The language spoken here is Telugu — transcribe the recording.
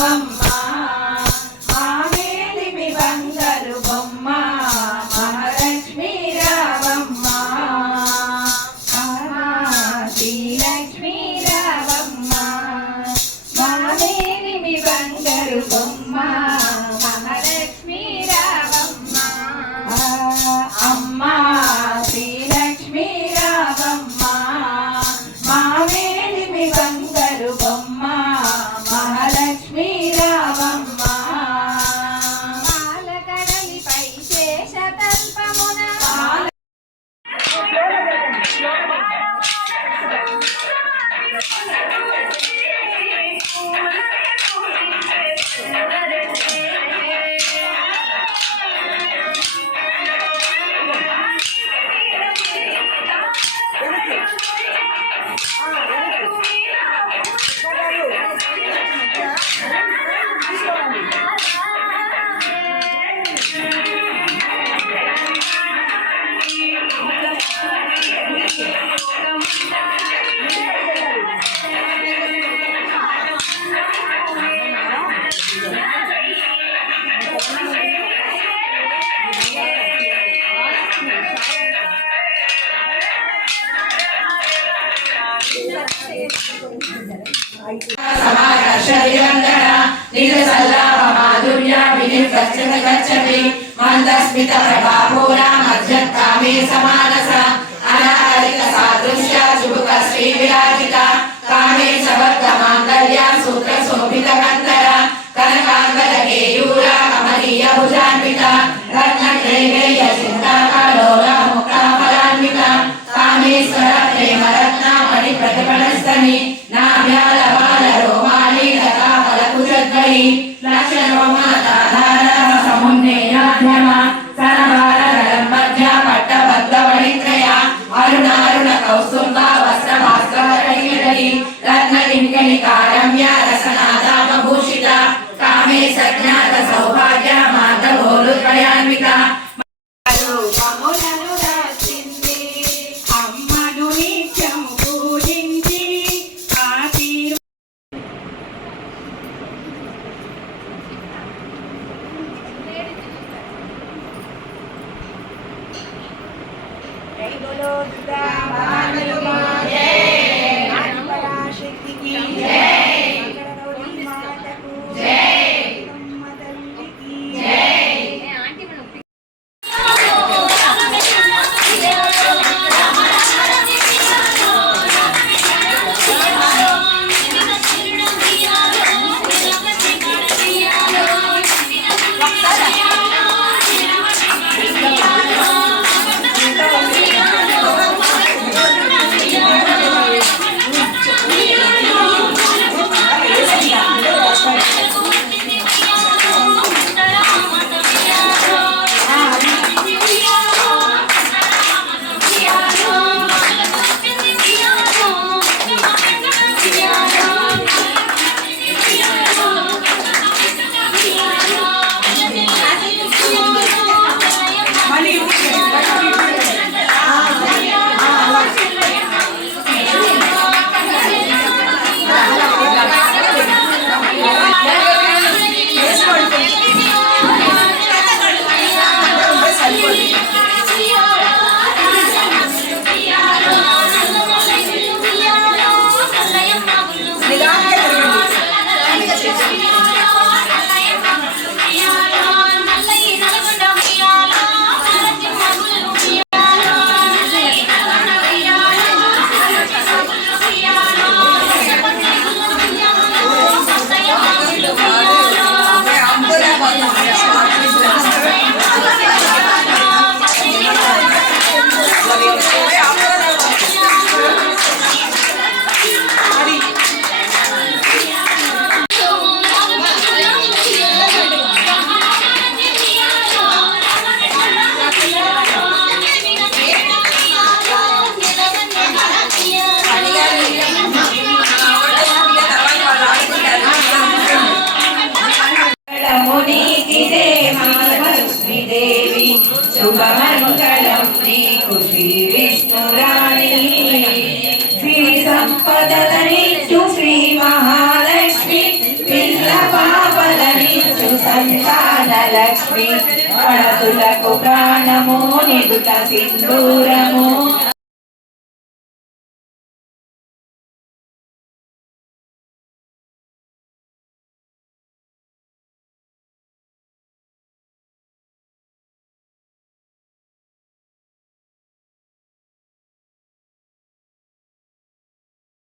రావమ్మ మావేలిమి బంగారు బొమ్మ మహాలక్ష్మి రావమ్మ. శ్రీలక్ష్మి రావమ్మ మావేలిమి బంగారు బొమ్మ. సమాకర్షవిరంగణ నిజ సల్లాప మాధుర్య వినిర్గచ్చత గచ్చతి మందస్మిత ప్రభాపూరా మధ్యకామే సమానస ఫలకుజద్వయి లక్ష రోమాతాధార సమున్నేయాధ్యమ Lord, that శుభమంగళం నీకు శ్రీ విష్ణురాణి శ్రీ సంపదలనిచ్చు శ్రీ మహాలక్ష్మి పిల్ల సంతాన లక్ష్మి. పడతులకు ప్రాణము నిదుట సింధూరము.